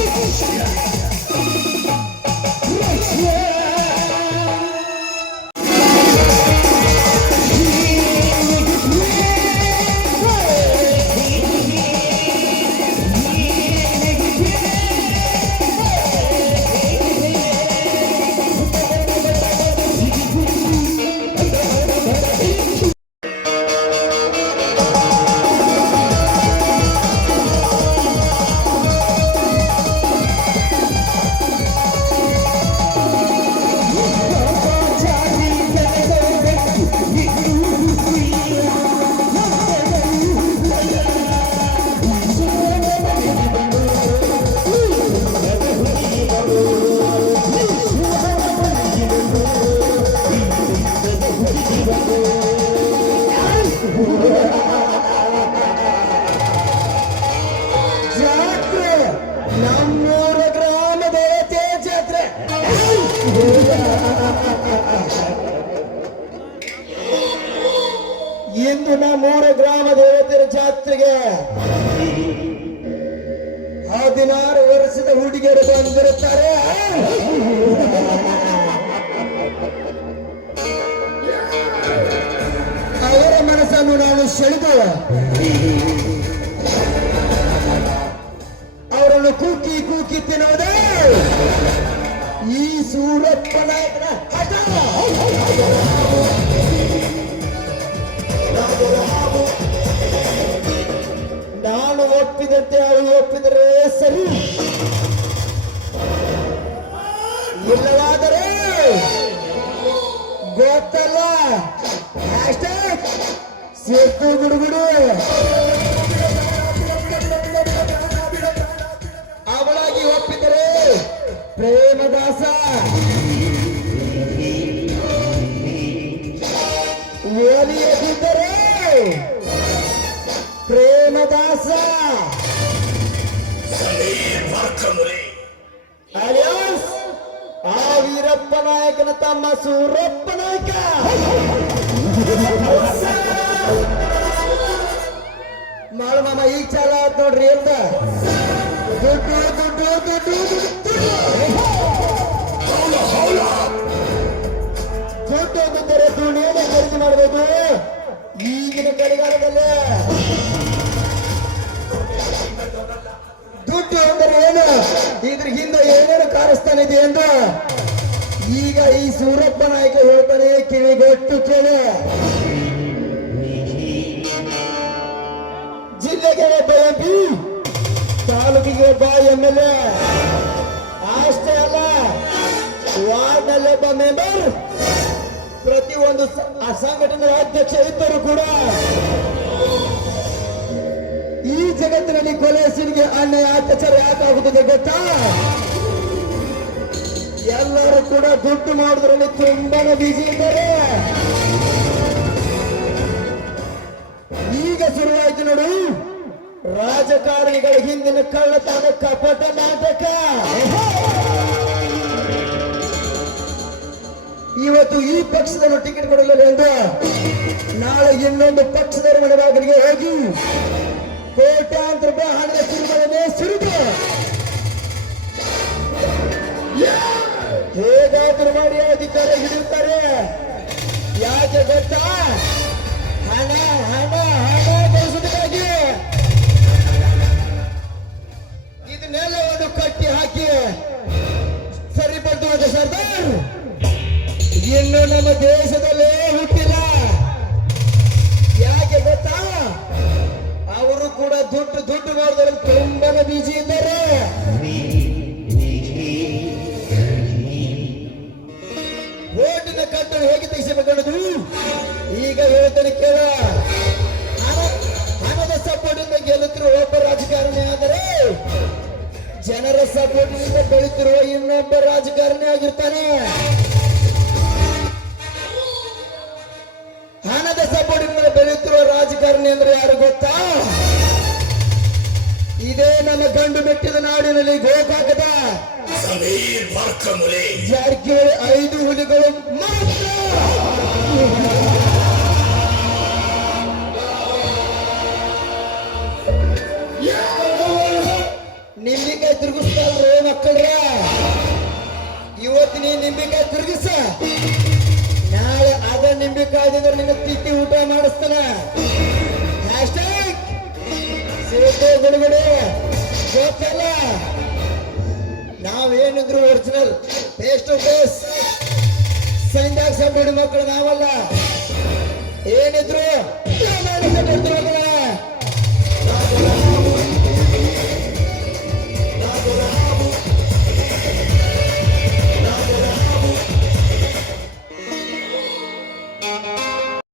Oh, oh, oh, yeah. ಇಂದು ಮೂರು ಗ್ರಾಮ ದೇವತೆಯ ಜಾತ್ರೆಗೆ ಹದಿನಾರು ವರ್ಷದ ಹುಡುಗಿಯರು ಬಂದಿರುತ್ತಾರೆ. ಅವರ ಮನಸ್ಸನ್ನು ನಾನು ಸೆಳೆದು ಅವರನ್ನು ಕೂಕಿ ಕೂಕಿ ತಿನ್ನುವುದೇ ಈ ಸೂರಪ್ಪ ನಾಯಕನ ಹಠ ನಾನು ಒಪ್ಪಿದಂತೆ ಅವಳು ಒಪ್ಪಿದರೆ ಸರಿ. ಇಲ್ಲವಾದರೆ ಗೊತ್ತಲ್ಲ. ಅಷ್ಟೇ ಸೇರ್ತು ಗುಡುಗುಡು ಪ್ರೇಮದಾಸ. ಓಲಿಯದಿದ್ದರೆ ಪ್ರೇಮದಾಸ. ಆ ವೀರಪ್ಪ ನಾಯಕನ ತಮ್ಮ ಸೂರಪ್ಪ ನಾಯಕ. ಮಾಳ ಮಾಮ ಈಗ ಚಾಲ ನೋಡ್ರಿ ಅಂತ ಖರೀದಿ ಮಾಡಬೇಕು ಈಗಿನ ಕಡೆಗಾಲದಲ್ಲೇ ದುಡ್ಡು ಅಂದರೆ ಏನು ಇದ್ರ ಹಿಂದೆ ಏನೇನು ಕಾರಸ್ಥಾನ ಇದೆ ಎಂದು ಈಗ ಈ ಸೂರಪ್ಪ ನಾಯಕ ಹೇಳ್ತಾನೆ, ಕಿವಿಗೊಟ್ಟು ಕೇಳಿ. ಜಿಲ್ಲೆಗೆ ಒಬ್ಬ ತಾಲೂಕಿಗೆ ಬಾ ಎಂ ಎಲ್ ಎ ಅಷ್ಟೇ ಅಲ್ಲ ವಾರ್ಡ್ನಲ್ಲಿ ಒಬ್ಬ ಮೆಂಬರ್ ಪ್ರತಿ ಒಂದು ಆ ಸಂಘಟನೆಯ ಅಧ್ಯಕ್ಷ ಇದ್ದರೂ ಕೂಡ ಈ ಜಗತ್ತಿನಲ್ಲಿ ಕೊಲೆ ಸಿನಿಗೆ ಅನ್ಯಾಯ, ಅತ್ಯಾಚಾರ ಯಾಕಾಗುತ್ತದೆ ಗೊತ್ತಾ? ಎಲ್ಲರೂ ಕೂಡ ದುಡ್ಡು ಮಾಡೋದ್ರಲ್ಲಿ ತುಂಬಾನೇ ಬಿಸಿ ಇದ್ದಾರೆ. ಈಗ ಶುರುವಾಯ್ತು ನೋಡು. ರಾಜಕಾರಣಿಗಳ ಹಿಂದಿನ ಕಳ್ಳತನ ಕಪಟ ನಾಟಕ. ಇವತ್ತು ಈ ಪಕ್ಷದವರು ಟಿಕೆಟ್ ಕೊಡಲಿಲ್ಲ ಎಂದು ನಾಳೆ ಇನ್ನೊಂದು ಪಕ್ಷದವರ ಮನೆ ಹೋಗಿ ಕೋಟ್ಯಾಂತರ ರೂಪಾಯಿ ಹಣದ ಕಿರುಮನೆ ಸುರಿದು ಹೇಗಾದ್ರೂ ಮಾಡಿ ಅಧಿಕಾರ ಹಿಡಿಯುತ್ತಾರೆ. ಯಾಕೆ ಗೊತ್ತಾ? ಹಣ. ಕೂಡ ದುಡ್ಡು ದುಡ್ಡು ಮಾಡಿದ್ರೆ ತುಂಬಾನೇ ಬೀಜಿ ಇದ್ದಾರೆ. ಓಟಿನ ಕಟ್ಟಲು ಹೇಗೆ ತೆಗೆಸಬೇಕನ್ನೋದು ಈಗ ಹೇಳ್ತಾನೆ ಕೇಳ. ಹಣದ ಸಪೋರ್ಟ್ ಇಂದ ಗೆಲ್ಲುತ್ತಿರುವ ಒಬ್ಬ ರಾಜಕಾರಣಿ ಆದರೆ ಜನರ ಸಪೋರ್ಟಿನಿಂದ ಬೆಳೀತಿರುವ ಇನ್ನೊಬ್ಬ ರಾಜಕಾರಣಿ ಆಗಿರ್ತಾನೆ. ಗಂಡು ಬೆಟ್ಟದ ನಾಡಿನಲ್ಲಿ ಗೋಕಾಕದ ಜಾರಕಿಹೊಳಿ ಐದು ಹುಲಿಗಳು ಮಾತ್ರ. ನಿಂಬಿಕಾಯಿ ತಿರುಗಿಸ್ತಾಳ್ರಿ ಮಕ್ಕಳ್ರ. ಇವತ್ತು ನೀ ನಿಂಬಿಕಾಯಿ ತಿರುಗಿಸ. ನಾಳೆ ಅದ ನಿಂಬಿಕಾಯ್ದಿಂದ ನಿನ್ನ ತಿತ್ತಿ ಊಟ ಮಾಡಿಸ್ತಾನ. ಹ್ಯಾಶ್ಟ್ಯಾಗ್ ಸೇತೋ ಬಿಡುಗಡೆ. ನಾವೇನಿದ್ರು ಒರಿಜಿನಲ್ ಫೇಸ್ ಟು ಫೇಸ್ ಸಂಜಾಕ್ ಸಬ್ಬಿಡು ಮಕ್ಕಳು ನಾವಲ್ಲ. ಏನಿದ್ರು